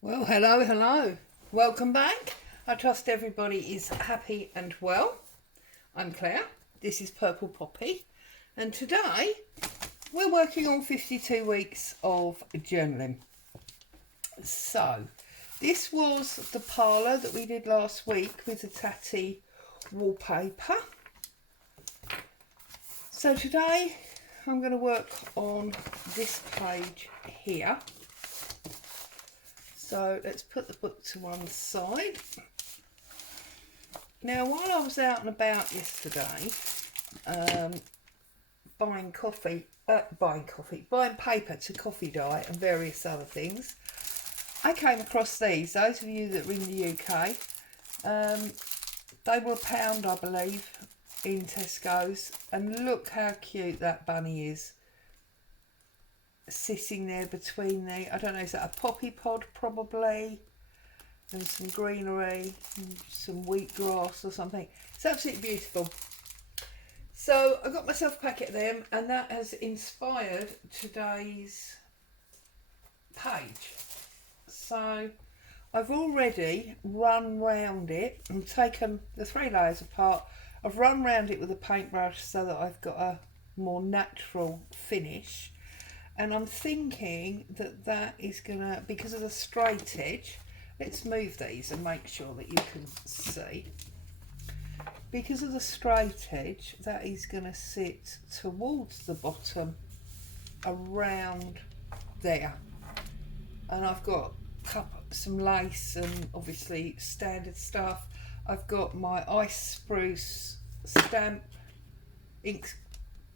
Well, hello, hello. Welcome back. I trust everybody is happy and well. I'm Claire. This is Purple Poppy. And today we're working on 52 weeks of journaling. So, this was the parlour that we did last week with the tatty wallpaper. So today I'm going to work on this page here. So let's put the book to one side. Now, while I was out and about yesterday, buying paper to coffee dye and various other things, I came across these. Those of you that are in the UK, they were £1, I believe, in Tesco's, and look how cute that bunny is, sitting there between the, I don't know, is that a poppy pod probably, and some greenery and some wheatgrass or something. It's absolutely beautiful. So I got myself a packet of them, and that has inspired today's page. So I've already run round it and taken the 3 layers apart. I've run round it with a paintbrush so that I've got a more natural finish. And I'm thinking that that is gonna, because of the straight edge, let's move these and make sure that you can see. Because of the straight edge, that is gonna sit towards the bottom around there. And I've got some lace and obviously standard stuff. I've got my ice spruce stamp ink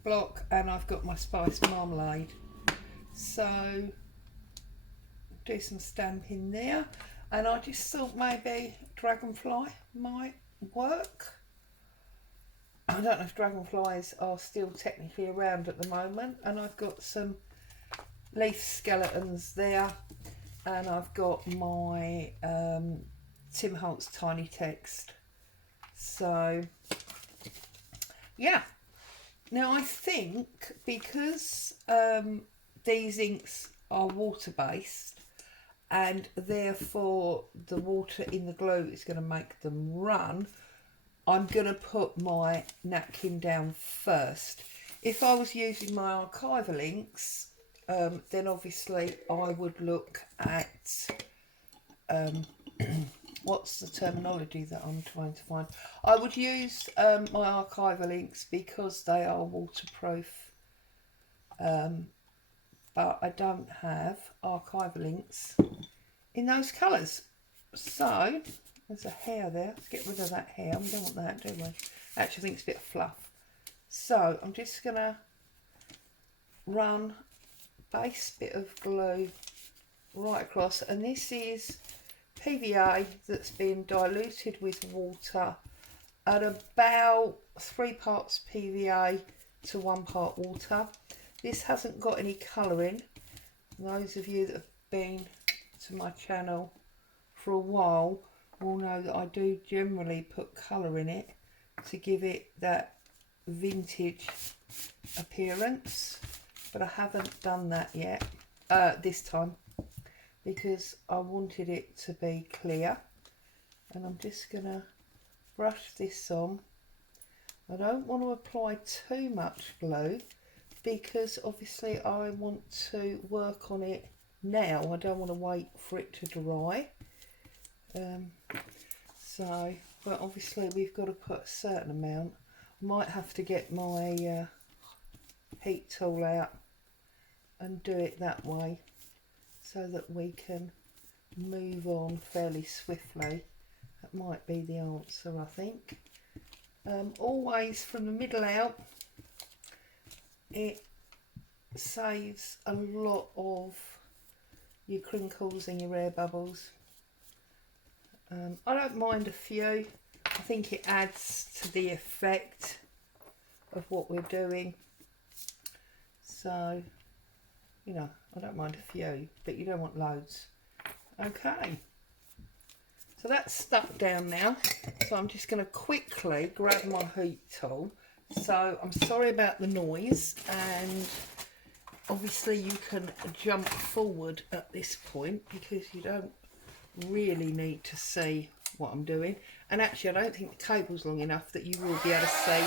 block, and I've got my spice marmalade. So do some stamping there, and I just thought maybe dragonfly might work. I don't know if dragonflies are still technically around at the moment, and I've got some leaf skeletons there, and I've got my Tim Holtz tiny text. So yeah, now I think because these inks are water based, and therefore the water in the glue is going to make them run, I'm going to put my napkin down first. If I was using my archival inks, then obviously I would look at what's the terminology that I'm trying to find. I would use my archival inks because they are waterproof, but I don't have archival inks in those colours. So there's a hair there. Let's get rid of that hair. We don't want that, do we? Actually, I think it's a bit of fluff. So I'm just going to run base bit of glue right across, and this is PVA that's been diluted with water at about 3 parts PVA to 1 part water. This hasn't got any colouring. Those of you that have been to my channel for a while will know that I do generally put colour in it to give it that vintage appearance, but I haven't done that yet this time because I wanted it to be clear. And I'm just going to brush this on. I don't want to apply too much glue because obviously I want to work on it now. I don't want to wait for it to dry. But obviously we've got to put a certain amount. I might have to get my heat tool out and do it that way so that we can move on fairly swiftly. That might be the answer, I think. Always from the middle out, it saves a lot of your crinkles and your air bubbles. I don't mind a few. I think it adds to the effect of what we're doing. So, you know, I don't mind a few, but you don't want loads. Okay. So that's stuck down now. So I'm just going to quickly grab my heat tool. So I'm sorry about the noise, and obviously you can jump forward at this point because you don't really need to see what I'm doing. And actually I don't think the cable's long enough that you will be able to see.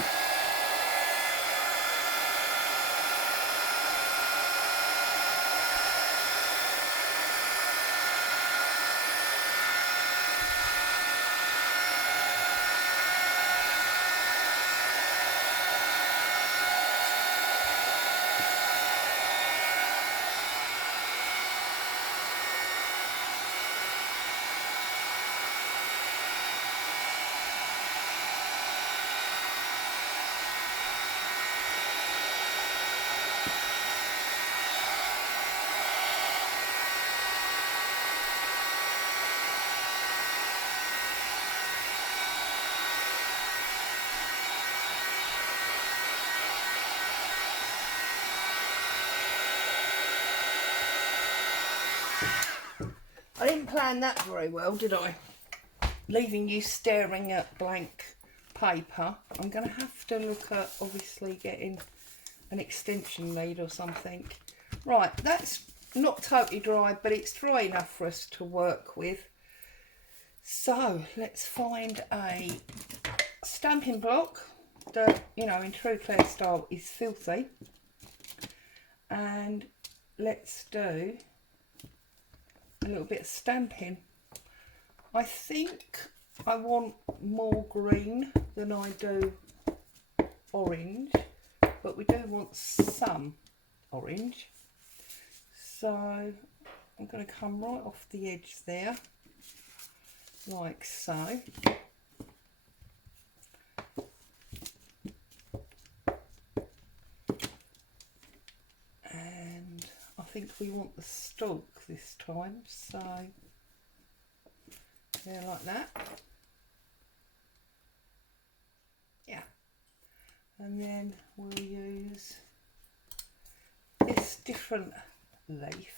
I didn't plan that very well, did I? Leaving you staring at blank paper. I'm going to have to look at obviously getting an extension lead or something. Right, that's not totally dry, but it's dry enough for us to work with. So let's find a stamping block that, you know, in true Claire style is filthy. And let's do a little bit of stamping. I think I want more green than I do orange, but we do want some orange. So I'm going to come right off the edge there, like so. And I think we want the stalk this time, so yeah, like that. Yeah. And then we'll use this different leaf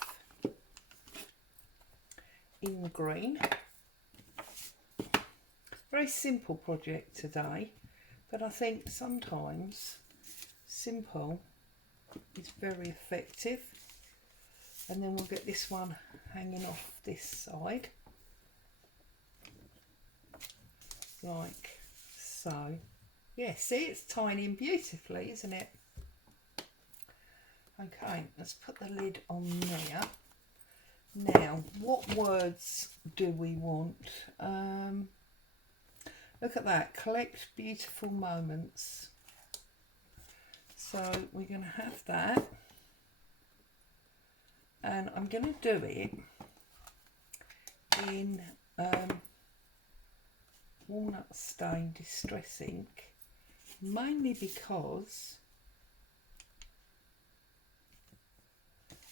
in green. Very simple project today, but I think sometimes simple is very effective. And then we'll get this one hanging off this side, like so. Yeah, see, it's tying beautifully, isn't it? Okay, let's put the lid on there. Now, what words do we want? Look at that, collect beautiful moments. So we're going to have that. And I'm going to do it in walnut stain distress ink, mainly because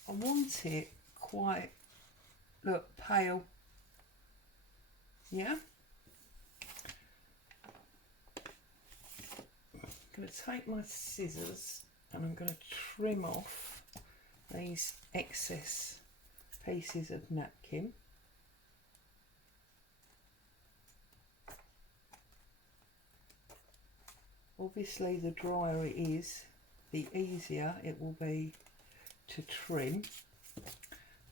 I want it quite, look, pale. Yeah. I'm going to take my scissors and I'm going to trim off these excess pieces of napkin. Obviously the drier it is, the easier it will be to trim,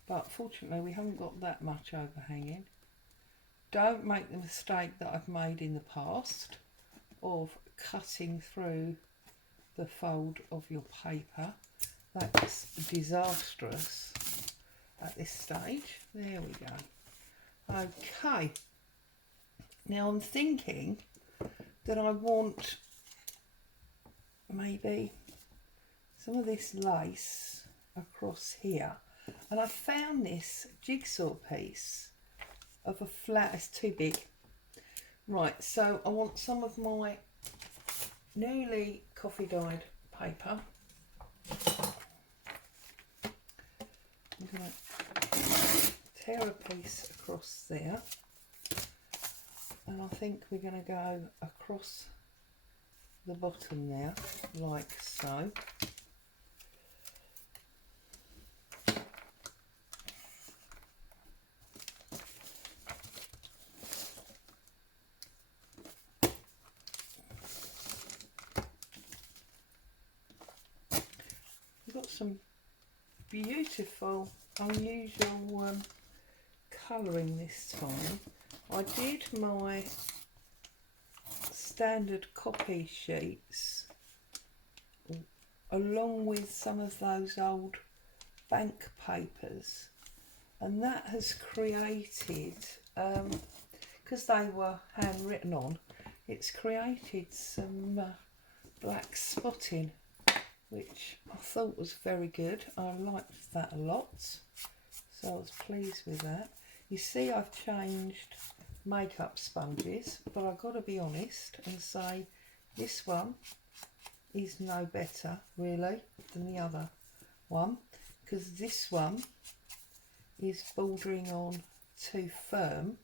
but fortunately we haven't got that much overhanging. Don't make the mistake that I've made in the past of cutting through the fold of your paper. That's disastrous at this stage. There we go. Okay, now I'm thinking that I want maybe some of this lace across here, and I found this jigsaw piece of a flat, it's too big. Right, so I want some of my newly coffee dyed paper. I'm going to tear a piece across there, and I think we're going to go across the bottom there, like so. We've got some beautiful, unusual colouring this time. I did my standard copy sheets along with some of those old bank papers, and that has created, because they were handwritten on, it's created some black spotting, which I thought was very good. I liked that a lot, so I was pleased with that. You see, I've changed makeup sponges, but I've got to be honest and say this one is no better really than the other one, because this one is bordering on too firm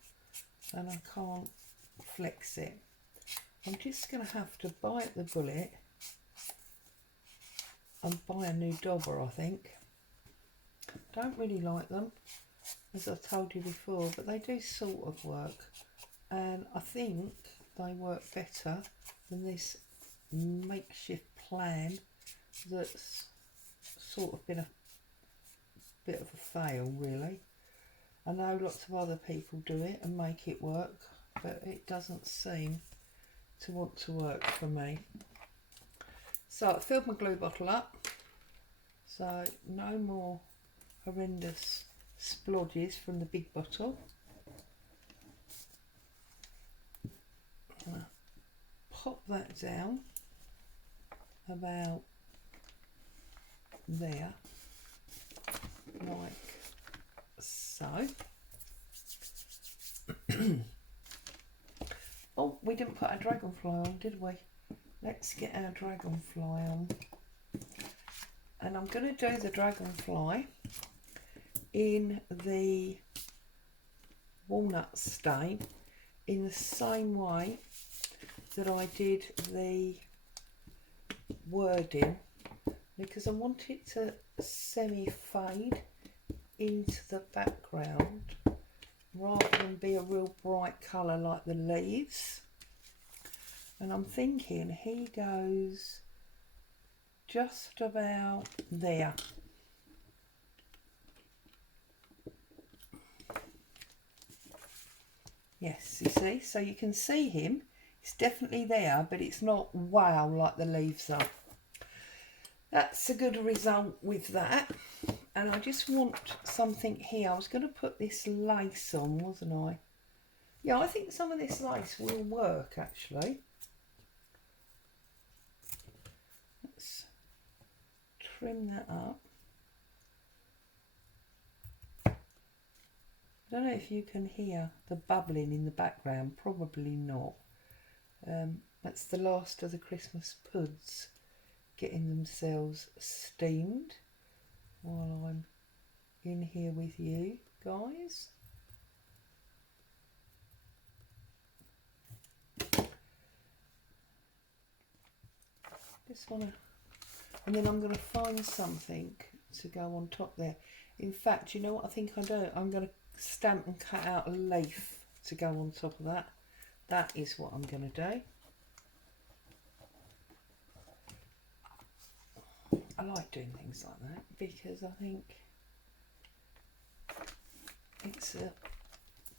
and I can't flex it. I'm just going to have to bite the bullet and buy a new dauber, I think. Don't really like them, as I told you before, but they do sort of work, and I think they work better than this makeshift plan that's sort of been a bit of a fail really. I know lots of other people do it and make it work, but it doesn't seem to want to work for me. So I filled my glue bottle up, so no more horrendous splodges from the big bottle. Pop that down about there, like so. Oh, we didn't put our dragonfly on, did we? Let's get our dragonfly on. And I'm going to do the dragonfly in the walnut stain in the same way that I did the wording, because I want it to semi-fade into the background rather than be a real bright colour like the leaves. And I'm thinking he goes just about there. Yes, you see, so you can see him. It's definitely there, but it's not wow like the leaves are. That's a good result with that. And I just want something here. I was going to put this lace on, wasn't I? Yeah, I think some of this lace will work actually. Let's trim that up. I don't know if you can hear the bubbling in the background, probably not. That's the last of the Christmas puds getting themselves steamed while I'm in here with you guys. Just want to, and then I'm going to find something to go on top there. In fact, you know what I think I do? I'm going to stamp and cut out a leaf to go on top of that. That is what I'm going to do. I like doing things like that because I think it's a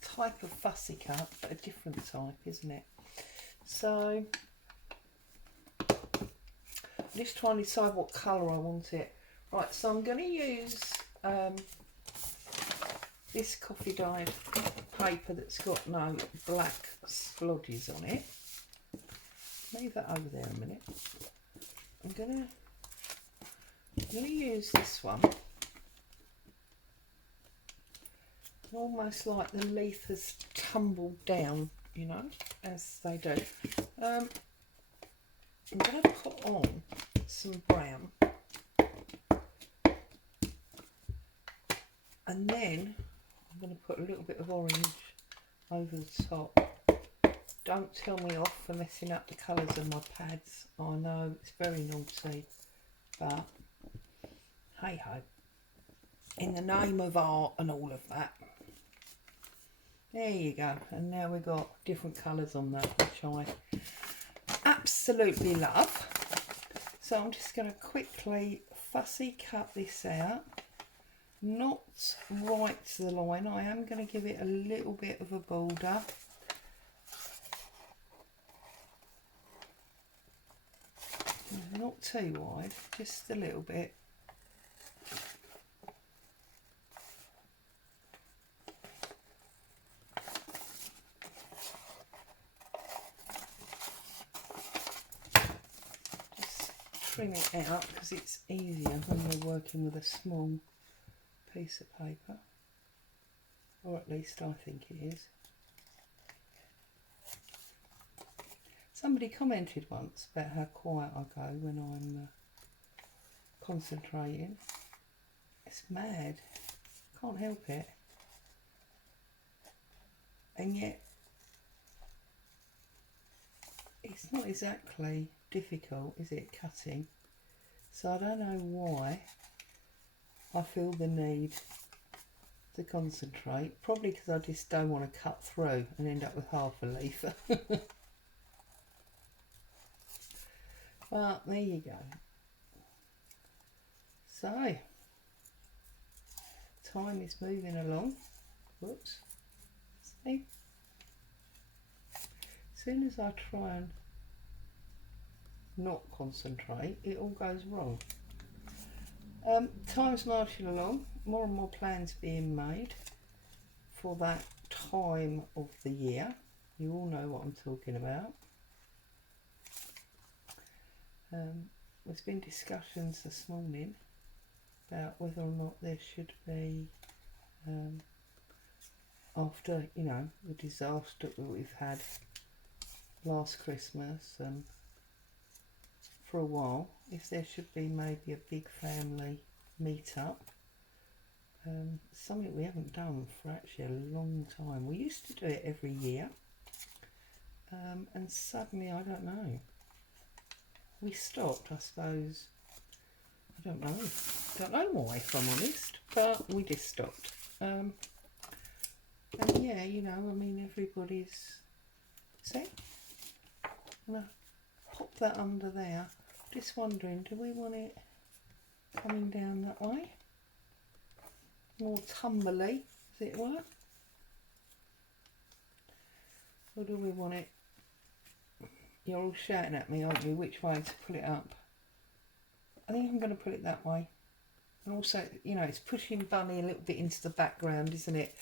type of fussy cut, but a different type, isn't it? So I'm just trying to decide what colour I want it. Right, so I'm going to use this coffee dyed paper that's got no black splodges on it. Leave that over there a minute. I'm going to use this one. Almost like the leaf has tumbled down, you know, as they do. I'm going to put on some brown. And then I'm going to put a little bit of orange over the top. Don't tell me off for messing up the colours of my pads. I know it's very naughty, but hey ho. In the name of art and all of that. There you go. And now we've got different colours on that, which I absolutely love. So I'm just going to quickly fussy cut this out. not right to the line. I am going to give it a little bit of a border. Not too wide, just a little bit. Just trim it out because it's easier when we're working with a small piece of paper, or at least I think it is. Somebody commented once about how quiet I go when I'm concentrating. It's mad, can't help it. And yet it's not exactly difficult, is it, cutting? So I don't know why I feel the need to concentrate. Probably because I just don't want to cut through and end up with half a leaf. But there you go. So, time is moving along. Whoops. See? As soon as I try and not concentrate, it all goes wrong. Time's marching along. More and more plans being made for that time of the year. You all know what I'm talking about. There's been discussions this morning about whether or not there should be, after, you know, the disaster that we've had last Christmas and for a while, if there should be maybe a big family meet-up. Something we haven't done for actually a long time. We used to do it every year, and suddenly, I don't know, we stopped, I suppose. I don't know why, if I'm honest, but we just stopped. And yeah, you know, I mean, everybody's, see, I'm gonna pop that under there. Just wondering, do we want it coming down that way? More tumbly, as it were? Or do we want it, you're all shouting at me, aren't you, which way to put it up? I think I'm going to put it that way. And also, you know, it's pushing Bunny a little bit into the background, isn't it?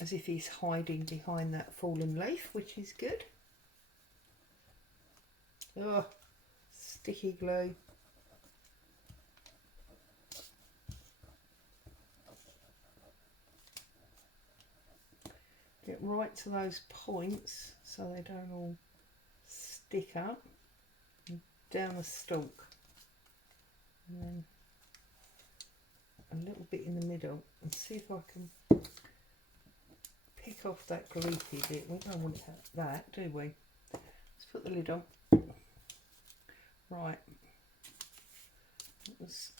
As if he's hiding behind that fallen leaf, which is good. Oh, sticky glue. Get right to those points so they don't all stick up and down the stalk. And then a little bit in the middle, and see if I can pick off that leafy bit. We don't want that, do we? Let's put the lid on. Right, it was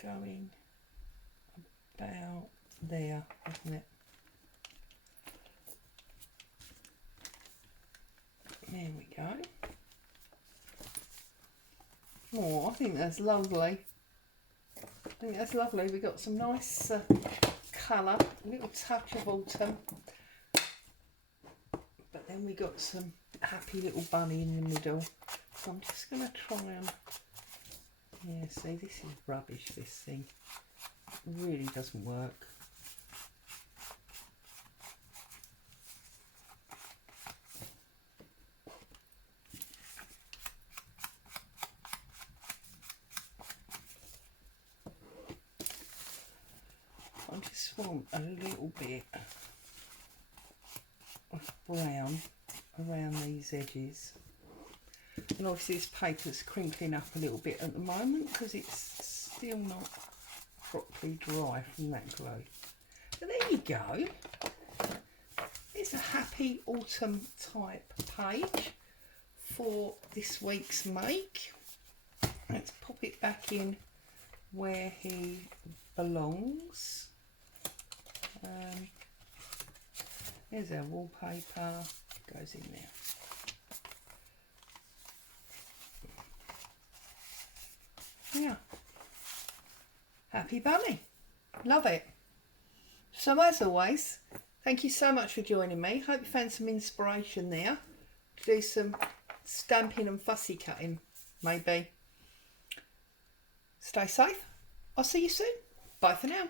going about there, wasn't it? There we go. Oh, I think that's lovely. I think that's lovely. We've got some nice colour, a little touch of autumn. But then we got some happy little bunny in the middle. So I'm just going to try and... Yeah, see, this is rubbish, this thing. It really doesn't work. I just want a little bit of brown around these edges. And obviously this paper's crinkling up a little bit at the moment because it's still not properly dry from that glue. But there you go. It's a happy autumn type page for this week's make. Let's pop it back in where he belongs. There's our wallpaper, goes in there. Yeah, happy bunny. Love it. So as always, thank you so much for joining me. Hope you found some inspiration there to do some stamping and fussy cutting, maybe. Stay safe. I'll see you soon. Bye for now.